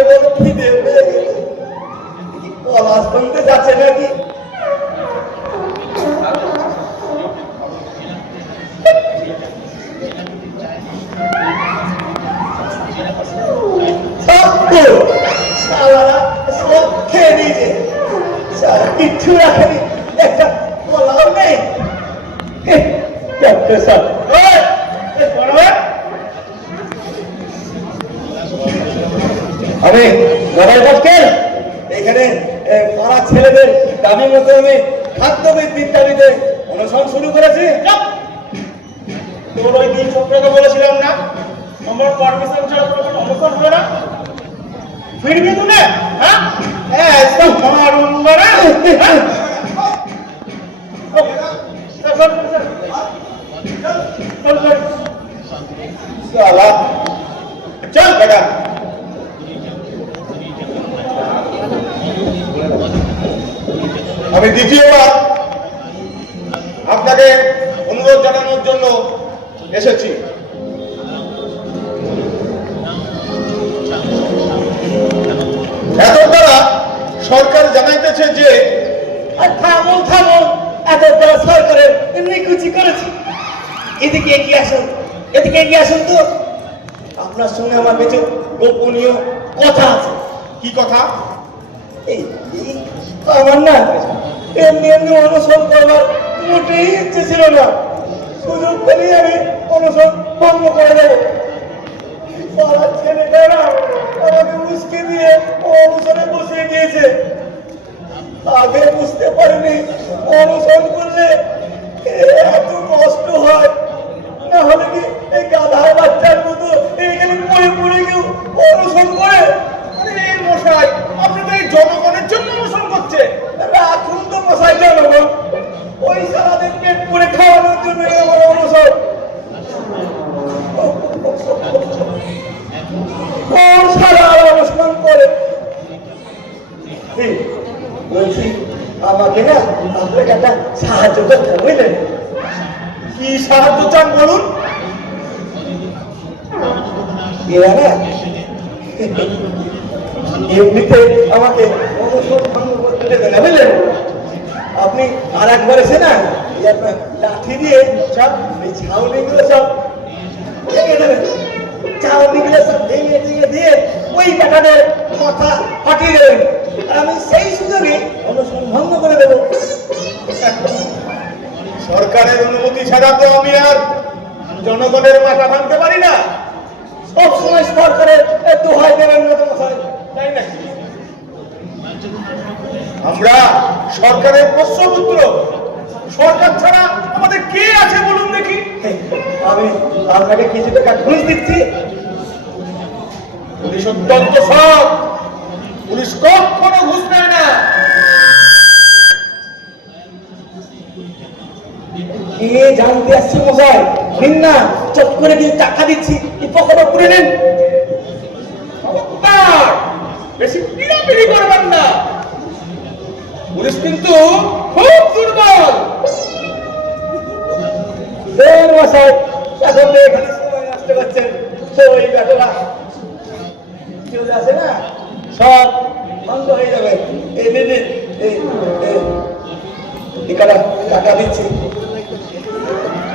কেবল খিদে পেয়ে গেছে। কলা শুনতে যাচ্ছে নাকি? সব খেয়ে নিয়েছে, কিচ্ছু রাখেনি, একটা কলাও নেই। আমি গড়াই বসকেন এখানে পাড়ার ছেলেদের দাবি মতো আমি খাদ্যবৃদ্ধির দাবিতে অনশন শুরু করেছি। তোর ওই 2 সপ্তাহ বলেছিলাম না আমার পারমিশন ছাড়া কোনো অনশন হবে না, ফিরবি তুই না? হ্যাঁ একদম মারুন বারে। চল বেটা। আমি দ্বিতীয়বার আপনাকে অনুরোধ জানানোর জন্য এসেছি। এত দ্বারা সরকার জানাইতেছে যে থামুন থামুন, এত দ্বারা সরকারের নিকুচি করেছে। এদিকে এগিয়ে আসুন, এদিকে এগিয়ে আসুন। তো আপনার সঙ্গে আমার কিছু গোপনীয় কথা আছে। কি কথা? আমার না এমনি এমনি অনশন করবার মোটেই ইচ্ছে ছিল না। সুযোগ পেলেই আমি অনশন ভঙ্গ করে দেবো। পাড়ার ছেলেটারা আমাকে উস্কে দিয়ে অনশনে বসিয়ে দিয়েছে। আগে বুঝতে পারিনি অনশন করলে এত কষ্ট হয়। না হলে কি এই গাধার বাচ্চার মতো এখানে পড়ে পড়ে কেউ অনশন করে? আরে মশাই, আপনি তো এই জনগণের জন্য অনশন করছে। রাখুন তো মশাই জনগণ, ওই সারাদিন পেট পুড়ে খাওয়ানোর জন্যই আমার অনশন। কোন সারা অনশন করে? বলছি আমাকে না আপনাকে একটা সাহায্য করতে, বুঝলেন? কি সাহায্য চান বলুন? এরা না এমনিতে আমাকে অনশন ভঙ্গ করতে দেবে না, বুঝলেন? আপনি আর একবার এসে না আপনার লাঠি দিয়ে সব ছাউনিগুলো সব ভেঙে দেবেন। ছাউনিগুলো সব ভেঙে ভেঙে দিয়ে ওই ব্যাটাদের মাথা ফাটিয়ে দেবেন। আমি সেই সুযোগে অনশন ভঙ্গ করে দেবো। সরকারের অনুমতি ছাড়া তো আমি আর জনগণের মাথা ভাঙতে পারি না। সবসময় সরকারের দোহাই দেবেন না তো মশাই, তাই নাকি? আমরা সরকারের পোষ্যপুত্র। সরকার ছাড়া আমাদের কে আছে বলুন দেখি? আমি আপনাকে কিছু টাকা ঘুষ দিচ্ছি। পুলিশ অত্যন্ত সৎ, পুলিশ কখনো ঘুষ নেয় না। কে জানতে আসছে মশাই? নিন না, চট করে কিছু টাকা দিচ্ছি, পকেটে পুরে নেন। বেশি পিড়াপিড়ি করবেন না, পুলিশ কিন্তু খুব দুর্বল। মশাই এখন তো এখানে সময় নষ্ট করছেন। ওই ব্যাটারা চলে আসে না, সব বন্ধ হয়ে যাবে। এই দিন টাকা দিচ্ছি,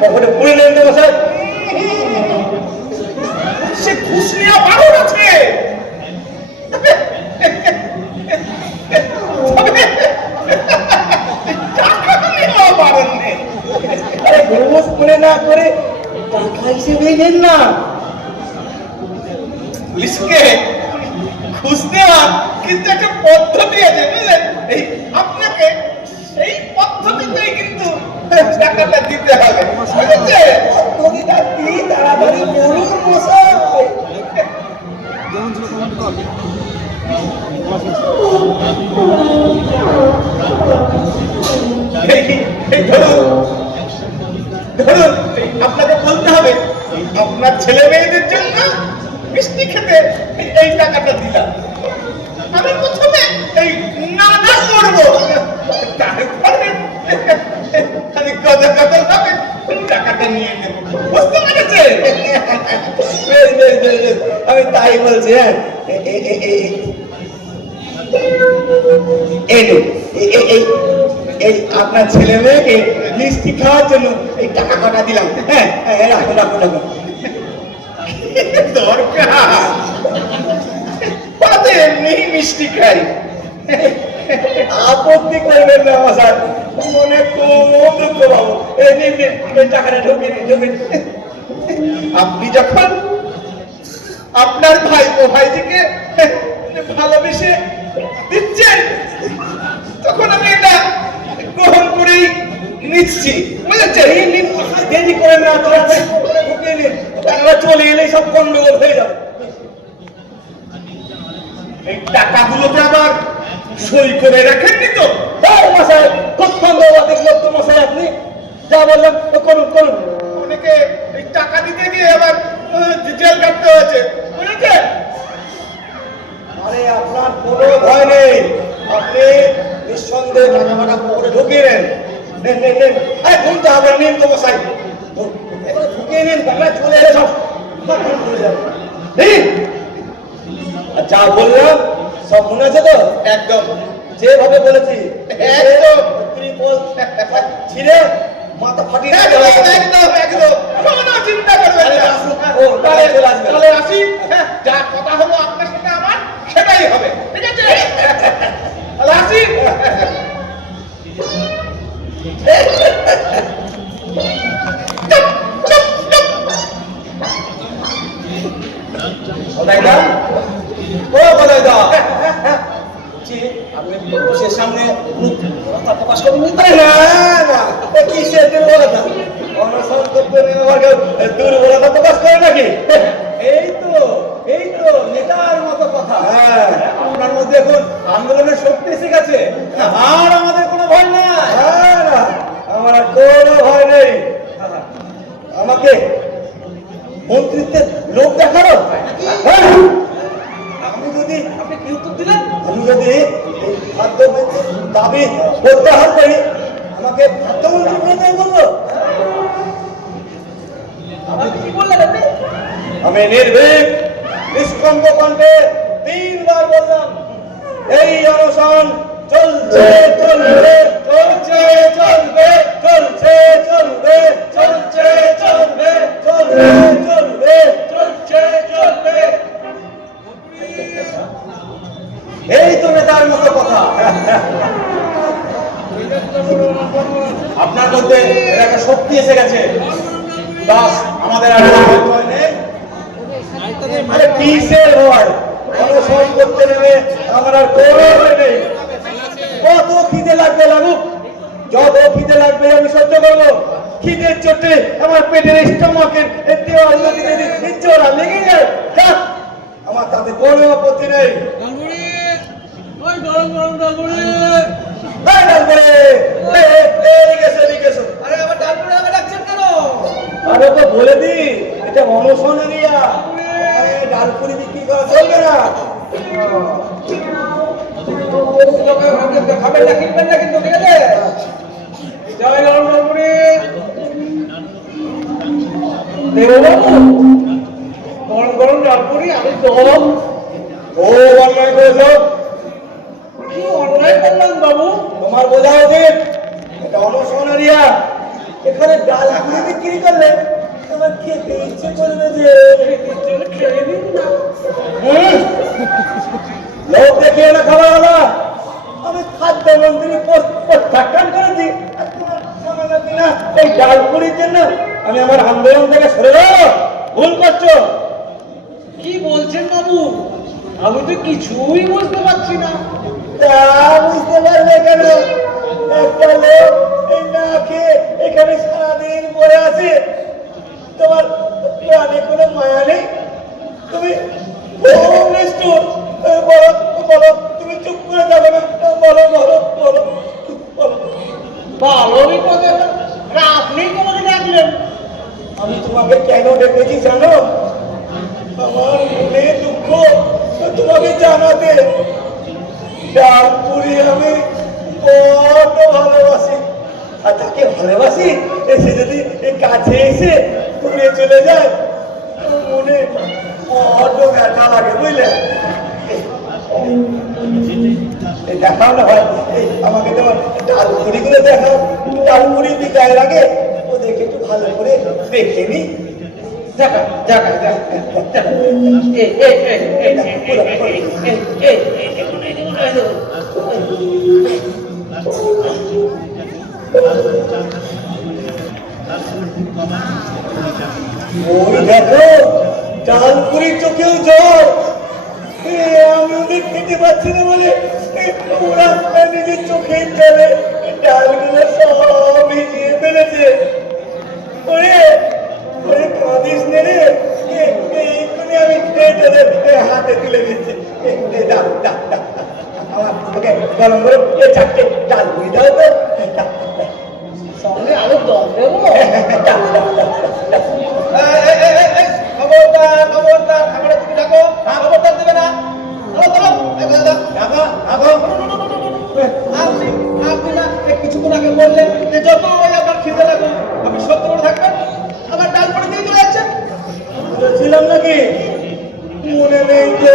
পকেটে পুরে নেন না মশাই। সে ঘুষ নেওয়া বারণ আছে। ঘুষ মনে না করে টাকা হিসেবে নেন না। পুলিশকে ঘুষ দেওয়ার কিন্তু একটা পদ্ধতি আছে, বুঝলেন? এই আপনাকে এই পদ্ধতিতেই কিন্তু টাকাটা দিতে হবে, বুঝেছে? পদ্ধতিটা কি তাড়াতাড়ি বলুন মশাই। ধরুন আপনাকে বলতে হবে আপনার ছেলে মেয়েদের জন্য মিষ্টি খেতে এই টাকাটা দিলাম। আমি প্রথমে এই নানা করবো, তারপরে টাকাটা নিয়ে নেব। বুঝতে পেরেছে? আমি তাই বলছি। হ্যাঁ, এই আপনার ছেলে মেয়েকে মিষ্টি খাওয়ার জন্য এই টাকা কটা দিলাম। হ্যাঁ রাখুন রাখুন রাখুন। দরকার এমনি মিষ্টি খাই। আপত্তি করবেন না মশাই, মনে খুব দুঃখ পাবো। এই নিন নিন, এই টাকাটা ঢুকিয়ে দিন ঢুকিয়ে। আপনি যখন আপনার ভাইজিকে ভালোবেসে দিচ্ছেন তখন আমি এটা গ্রহণ করেই নিচ্ছি, বুঝেছেন? দেরি করেন না, ঢুকিয়ে নিন, টাকাটা চলে এলেই সব গন্ডগোল হয়ে যাবে। এই টাকাগুলোতে আবার সই করে রাখেননি তো? মশাই খুব সন্দেহবাদী লোক তো মশাই, আপনি যা বললাম করুন করুন। অনেকে এই টাকা দিতে গিয়ে আবার জেল কাটতে হয়েছে, বুঝেছেন? আরে আপনার কোনো ভয় নেই, আপনি নিঃসন্দেহে টাকা ফাটা পরে ঢুকিয়ে নেন। নেন নেন নেন, আরে ঘুমতে হবে, নিন তো মশাই, ঢুকিয়ে নিন, টাকা চলে এলে সব চলে যাবে। যা বললাম সব মনে আছে তো? একদম যেভাবে বলেছি একদম ত্রিপল ছিঁড়ে মাথা ফাটিয়ে একদম একদম কোনো চিন্তা করবেন না। ও তাহলে চলে আসবে। তাহলে আসি, যা কথা হলো আপনার সাথে আমার সেটাই হবে, ঠিক আছে? তাহলে আসি। বলাইদা, ও বলাইদা, আপনি বসের সামনে কথা প্রকাশ করবেন না? না, কিসের দুর্বলতা? অনশন করতে নেমে আবার দুর্বলতা প্রকাশ করে নাকি? এই তো নেতার মতো কথা। আপনার মধ্যে এখন আন্দোলনের শক্তি এসে গেছে, আর আমাদের কোনো ভয় নাই। না, আমার আর কোনো ভয় নেই। আমাকে মন্ত্রিত্বের লোক দেখানো? আমি যদি, আপনি কি উত্তর দিলেন? আমি যদি এই খাদ্যমন্ত্রীর দাবি প্রত্যাহার করি, আমাকে খাদ্যমন্ত্রী বললো? আপনি কি বললেন? আমি নির্ভীক নিষ্কম্প কণ্ঠে 3 বার বললাম, এই অনশন চলছে চলবে, চলছে চলবে, চলছে চলবে, চলছে চলবে, চলবে চলবে, চলছে চলবে। এই তো নেতার মতো কথা। আপনার মধ্যে একটা শক্তি এসে গেছে, বাস আমাদের আর ভয় নেই। আরে কিসের ভয়? অনশন করতে নেমে আমার আর কোনো ভয় নেই। কত খিদে লাগবে লাগুক, যত খিদে লাগবে আমি সহ্য করবো। খিদের চোটে আমার পেটের স্টমাকের দেওয়াল জোড়া লেগে যায়, আমার তাতে কোনো আপত্তি নেই। আরে তো বলে দি, এটা অনশন এরিয়া, ডালপুরি বিক্রি করা চলবে না। খাবেন না, কিনবেন না কিন্তু, ঠিক আছে? জয় ডালপুরি দেববাবু, গরম গরম ডালপুরি আমি তো। ও অন্যায় করেছ। কি অন্যায় করলাম বাবু? তোমার বোঝা উচিত, এটা অনশন এরিয়া, এখানে ডালপুরি বিক্রি করলে আমার খেতে ইচ্ছে করবে যে। খেয়ে দিন না, লোক দেখিয়ে না খাবার হলো। আমি খাদ্যমন্ত্রী প্রত্যাখ্যান করেছি, এই ডালপুরির জন্য আমি আমার আন্দোলন থেকে সরে যাবো? ভুল করছো। কি বলছেন বাবু? আমি তো কিছুই বুঝতে পারছি না। তা বুঝতে পারলে কেন? একটা লোক এই না খেয়ে এখানে সারাদিন পরে আছে, তোমার প্রাণে কোনো মায়া নেই? তুমি বলো বলো, তুমি চুপ করে যাবে না? বলো বলো বলো বলো। ভালো বিপদে আপনি তোমাকে ডাকলেন। আমি তোমাকে কেন ডেকেছি জানো? আমার মনে দুঃখ তোমাকে জানাতে। ডালপুরি আমি বড্ড ভালোবাসি, আর তাকে ভালোবাসি এসে যদি এই কাছে এসে দূরে চলে যায়, মনে বড্ড ব্যথা লাগে, বুঝলে? দেখাও না ভাই, আমাকে তোমার ডালপুরিগুলো দেখাও। ডালপুরি বিদায়ের আগে ওদেরকে একটু ভালো করে দেখে নি। দেখা দেখা দেখা ওই দেখো ডালপুরির চোখেও জল। আমি ওদের খেতে পাচ্ছি না বলে ওরা নিজের চোখে জলে ডালগুলো সব ভিজিয়ে ফেলেছে। ওরে ওরে কাঁদিস নে রে, এইখানে আমি তোদের হাতে তুলে দিচ্ছি। দাও দাও দাও আমার ওকে গরম গরম চারটে ডালপুরি দাও তো। সঙ্গে আরো দল দেবো। খবরদার খবরদার, খাবারের দিকে ডাকো, খবরদার দেবে না। আপনি না কিছুক্ষণ আগে বললেন যে যত আপনার খিদে লাগবে আপনি সত্য করে থাকবেন, আমার ডাল পরে দিয়ে চলে যাচ্ছেন। ছিলাম নাকি মনে নেই তো।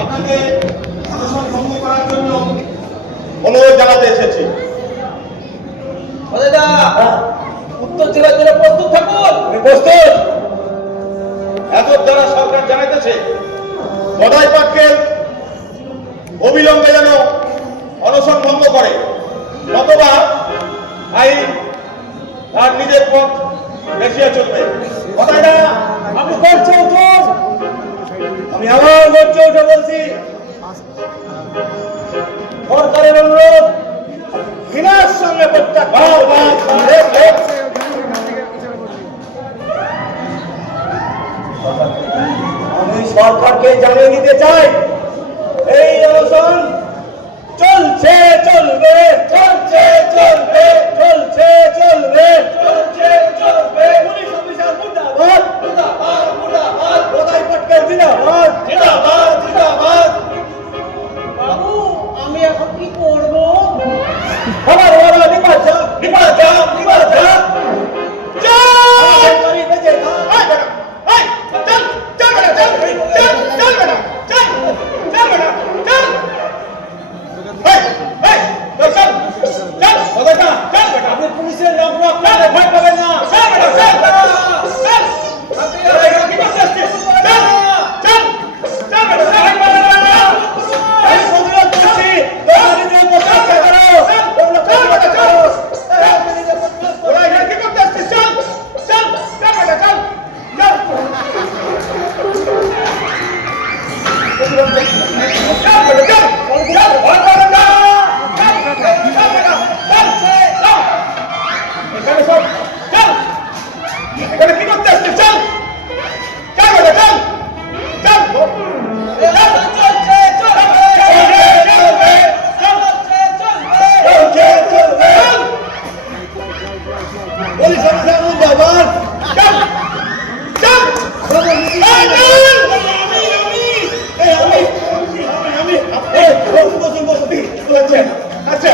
আপনাকে অনশন ভঙ্গ করার জন্য অনুরোধ জানাতে এসেছি। উত্তর জেলার জন্য প্রস্তুত থাকুন। প্রস্তুত। এত দ্বারা সরকার জানাইতেছে গদাই পাটকেল অবিলম্বে যেন অনশন ভঙ্গ করে, নতবা আইন আর নিজের পথ দেখিয়ে চলবে। গদাইরা আপনি করছে উঠুন, আমি আবার করছে উঠে বলছি সরকারের অনুরোধ ঘৃণার সঙ্গে আমি সরকারকে জানিয়ে দিতে চাই এই অনশন চলছে চলবে, চলছে চলবে, চলছে চলবে, চলছে চলবে। পুলিশ অফিসার মুর্দাবাদ, মুর্দাবাদ, মুর্দাবাদ। গদাই পাটকেল জিন্দাবাদ, জিন্দাবাদ, জিন্দাবাদ। বাবু আমি এখন কি করবো? আমার বাবা নিপাত যা, নিপাত যা, নিপাত যা। চল মারি বেজে খা। চল চল বেটা, চল চল চল বেটা, চল চল বেটা, চল। চল চল গদাইটা, চল বেটা। আপনি পুলিশের লোক আপনাদের ভয় পাবেন না। চল বেটা, চল চল। আপনি এখানে কি করতে আসছেন? চল চল চল বেটা, চল। আমি প্রতিরোধ করছি, তোমরা নিজের উপর রক্ষা করো। তোমরা প্রতিরোধ করো। ওরা এখানে কি করতে আসছিস? চল চল চল বেটা, চল চল। চল বেটা, চল চল, ভয় পাবেন না। চল চল বেটা, চল চল। এখানে সব চল, এখানে কি করতে আসছিস? চল চল বেটা, চল চল। চলছে চলবে, চলছে চলবে, চলছে চলবে। পুলিশ অফিসার মুর্দাবাদ। চল চল। আচ্ছা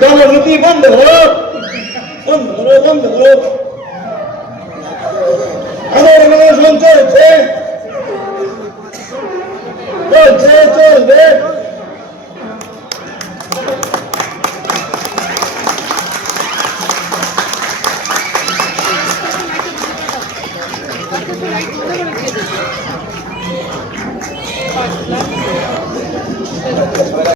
জননীতি বন্ধ করো, বন্ধ করো, বন্ধ করো। আমার অনশন চলছে, চলছে চলবে।